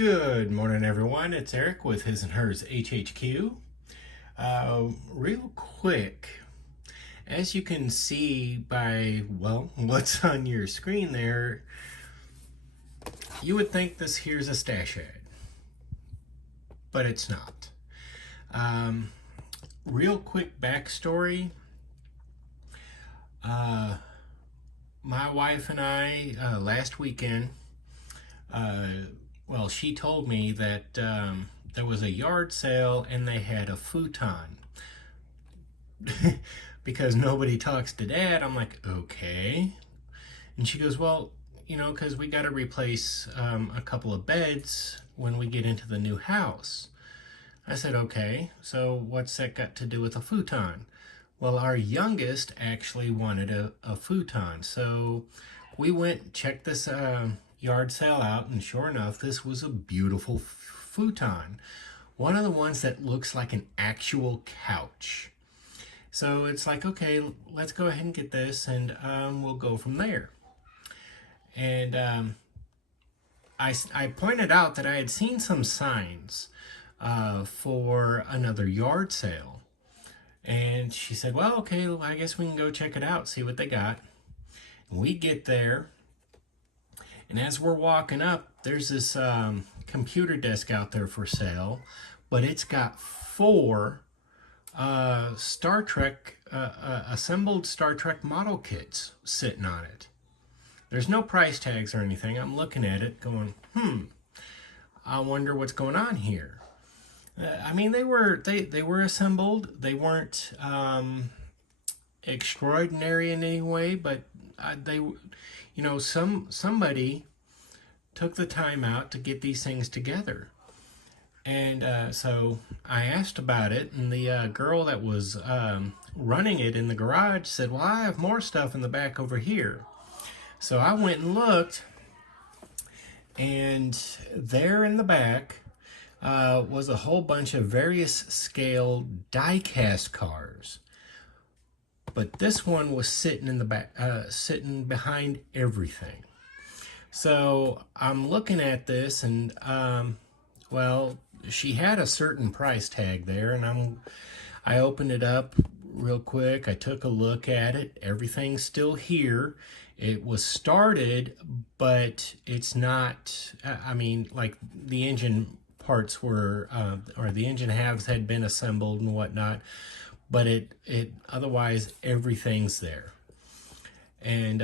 Good morning, everyone. It's Eric with His&Hers HHQ. Real quick, as you can see by, well, what's on your screen there, you would think this here's a stash ad, but it's not. Real quick backstory. My wife and I, last weekend, well, she told me that there was a yard sale and they had a futon. Because nobody talks to Dad, I'm like, okay. And she goes, well, because we got to replace a couple of beds when we get into the new house. I said, okay, so what's that got to do with a futon? Well, our youngest actually wanted a futon. So we went, checked this yard sale out, and sure enough, this was a beautiful futon. One of the ones that looks like an actual couch. So it's like, okay, let's go ahead and get this, and we'll go from there. And I pointed out that I had seen some signs for another yard sale. And she said, well, okay, I guess we can go check it out, see what they got. We get there, and as we're walking up, there's this computer desk out there for sale, but it's got four Star Trek, assembled Star Trek model kits sitting on it. There's no price tags or anything. I'm looking at it going, I wonder what's going on here. I mean, they were assembled. They weren't extraordinary in any way, but somebody took the time out to get these things together. And so I asked about it, and the girl that was running it in the garage said, well, I have more stuff in the back over here. So I went and looked, and there in the back was a whole bunch of various scale die-cast cars. But this one was sitting in the back, sitting behind everything. So I'm looking at this, and well, she had a certain price tag there, and I opened it up real quick. I took a look at it. Everything's still here. It was started, but it's not, I mean, like the engine parts were, or the engine halves had been assembled and whatnot, but it otherwise everything's there. And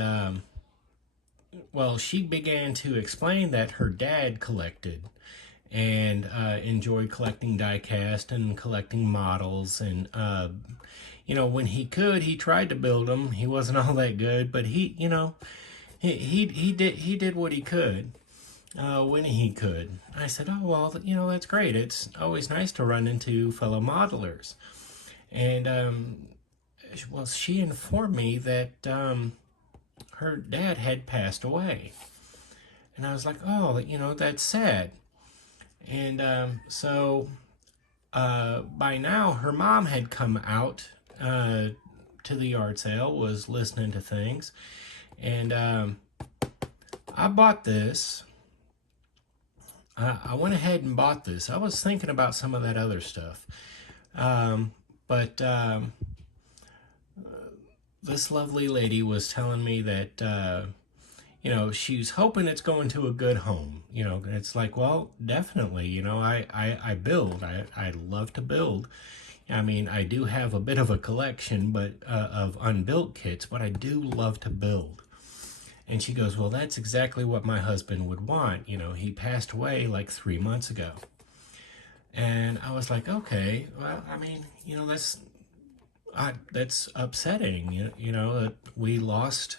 well, she began to explain that her dad collected and enjoyed collecting die-cast and collecting models. And when he could, he tried to build them. He wasn't all that good, but he did what he could when he could. I said, oh, well, that's great. It's always nice to run into fellow modelers. And well, she informed me that her dad had passed away. And I was like, oh, that's sad. And so by now, her mom had come out to the yard sale, was listening to things. And I bought this. I went ahead and bought this. I was thinking about some of that other stuff. But this lovely lady was telling me that, she's hoping it's going to a good home. It's like, well, definitely, I build. I love to build. I mean, I do have a bit of a collection, but of unbuilt kits, but I do love to build. And she goes, well, that's exactly what my husband would want. He passed away like 3 months ago. And I was like, okay, well, I mean, that's upsetting, that we lost,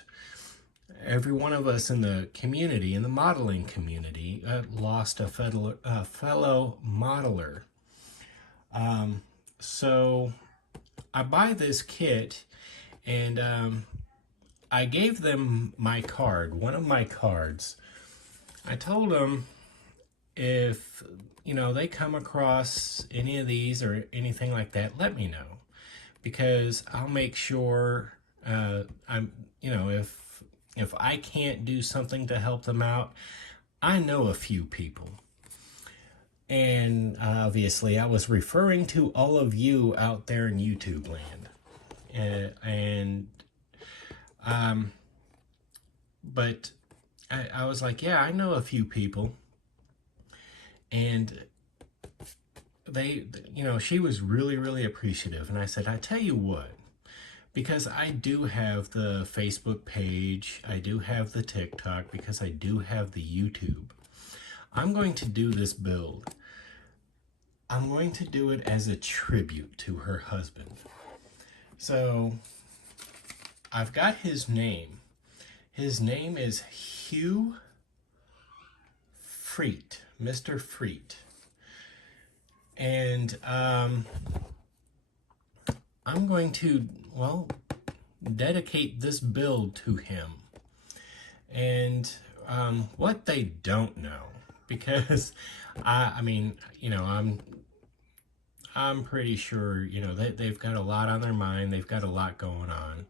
every one of us in the community, in the modeling community, lost a fellow modeler. So I buy this kit, and I gave them my card, one of my cards. I told them if they come across any of these or anything like that, let me know, because I'll make sure if I can't do something to help them out, I know a few people. And obviously, I was referring to all of you out there in YouTube land. But I was like, yeah, I know a few people. And she was really, really appreciative. And I said, I tell you what, because I do have the Facebook page, I do have the TikTok, because I do have the YouTube. I'm going to do this build. I'm going to do it as a tribute to her husband. So I've got his name. His name is Hugh Freet, Mr. Freet. And I'm going to, dedicate this build to him. And what they don't know, because I'm pretty sure, they've got a lot on their mind. They've got a lot going on.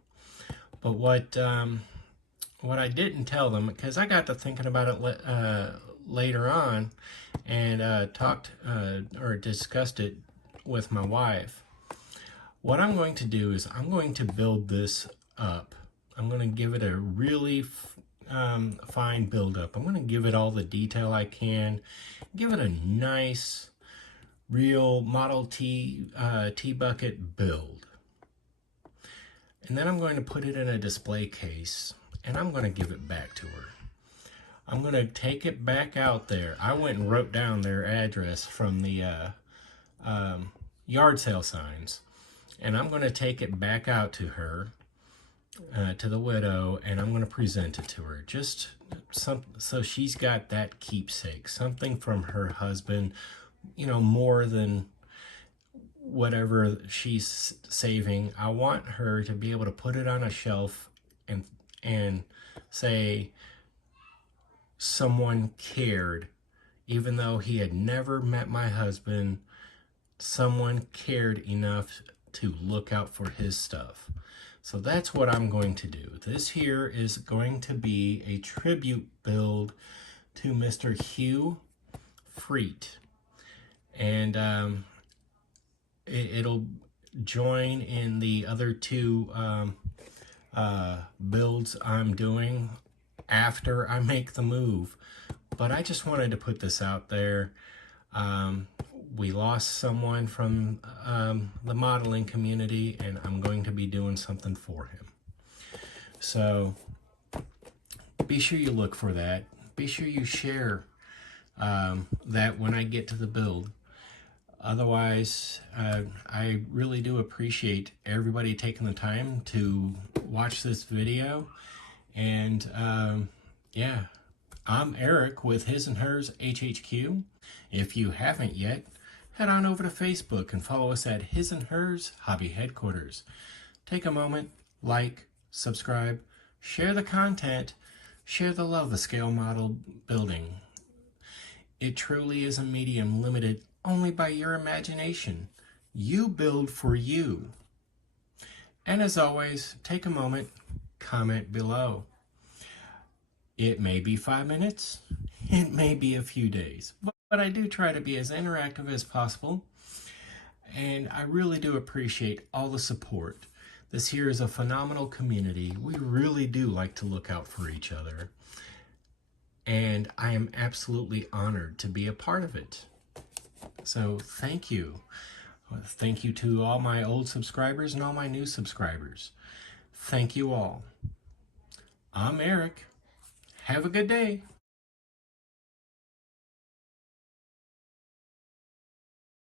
But what I didn't tell them, because I got to thinking about it later on, and talked or discussed it with my wife. What I'm going to do is I'm going to build this up. I'm going to give it a really fine build up. I'm going to give it all the detail I can. Give it a nice, real Model T T-bucket build. And then I'm going to put it in a display case, and I'm going to give it back to her. I'm going to take it back out there. I went and wrote down their address from the yard sale signs. And I'm going to take it back out to her, to the widow, and I'm going to present it to her. Just so she's got that keepsake, something from her husband, more than whatever she's saving. I want her to be able to put it on a shelf and say someone cared, even though he had never met my husband. Someone cared enough to look out for his stuff. So that's what I'm going to do. This here is going to be a tribute build to Mr. Hugh Freet. And it'll join in the other two builds I'm doing after I make the move. But I just wanted to put this out there. We lost someone from the modeling community, and I'm going to be doing something for him. So be sure you look for that. Be sure you share that when I get to the build. Otherwise, I really do appreciate everybody taking the time to watch this video. And yeah, I'm Eric with His&Hers HHQ. If you haven't yet, head on over to Facebook and follow us at His&Hers Hobby Headquarters. Take a moment, like, subscribe, share the content, share the love of scale model building. It truly is a medium limited only by your imagination. You build for you. And as always, take a moment, comment below. It may be 5 minutes, it may be a few days, but I do try to be as interactive as possible, and I really do appreciate all the support. This here is a phenomenal community. We really do like to look out for each other, and I am absolutely honored to be a part of it. So thank you. Thank you to all my old subscribers and all my new subscribers. Thank you all. I'm Eric. Have a good day.